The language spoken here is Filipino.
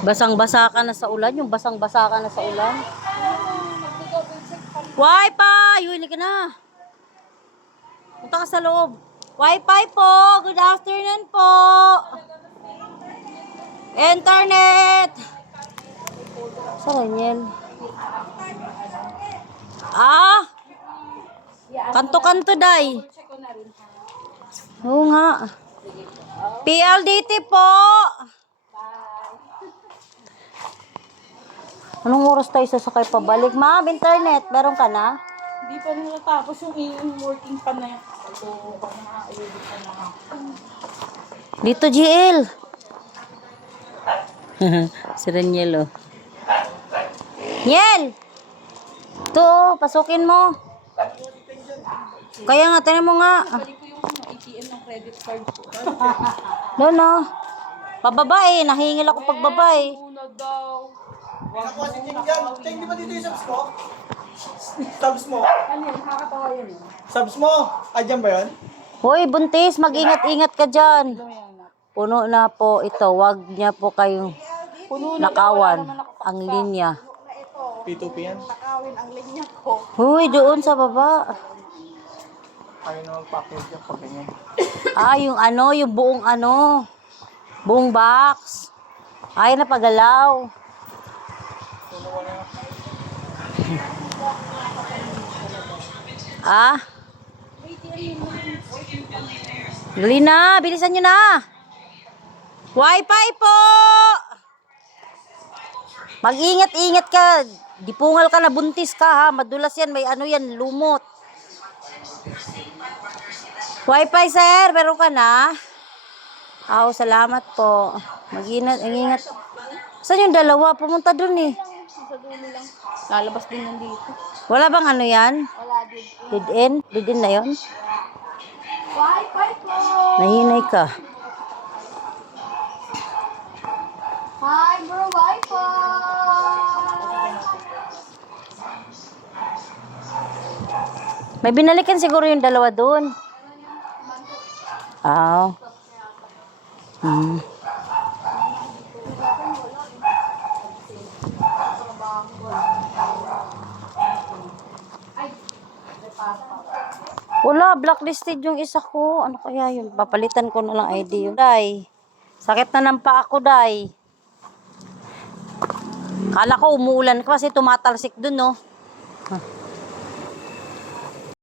Basang-basa ka na sa ulan. Yung basang-basa ka na sa ulan. Wi-Fi! Huli ka na. Punta ka sa loob. Wi-Fi po. Good afternoon po. Internet. Saan yan? Ah! Kanto-kanto, day. Oo nga. PLDT po. Anong oras tayo sasakay pabalik? Ma'am, internet. Meron ka na? Hindi pa rin natapos yung working pa na yan. So, kung nakakayodit pa na ako. Dito, GL. Si Reniel, oh. Niel! Ito, pasukin mo. Kaya nga, tinan mo nga. Balik ko yung ATM ng credit card ko. Doon, oh. Pababa eh. Nahingil ako pagbaba eh. Una daw. Ako si Ting dyan. Ting, di ba dito yung subs ko? Subs mo? Ano yun? Nakakatawa yun eh. Subs mo? Ah, dyan ba yun? Hoy, buntis. Mag-ingat-ingat ka dyan. Ano yan? Puno na po ito. Wag niya po kayong Puno na daw, wala nakawan naman nakapaksa. ang linya. P2P yan. Nakawin ang linya ko. Hoy, doon sa baba. Ayaw na mag-package yung pagkanyan. Ah, yung ano, yung buong ano. Buong box. Ay, napagalaw. Ah? Dali na, bilisan nyo na. Wi-Fi po! Mag-ingat-ingat ka. Dipungal ka na, buntis ka ha. Madulas yan, may ano yan, lumot. Wi-Fi sir, meron ka na? Salamat po. Mag-ingat. Saan yung dalawa? Pumunta dun eh. Sa dulo lang. Lalabas din yan dito. Wala bang ano yan? Wala din. Dead end? Dead end na yun? Wi-Fi po! Nahinay ka. Hi bro, Wi-Fi! May binalikan siguro yung dalawa dun. Hmm. Wala, blacklisted yung isa ko. Ano kaya yun? Papalitan ko na lang ID yun. Day, sakit na ng paa ko, day. Kala ko umuulan kasi tumatalsik dun, no?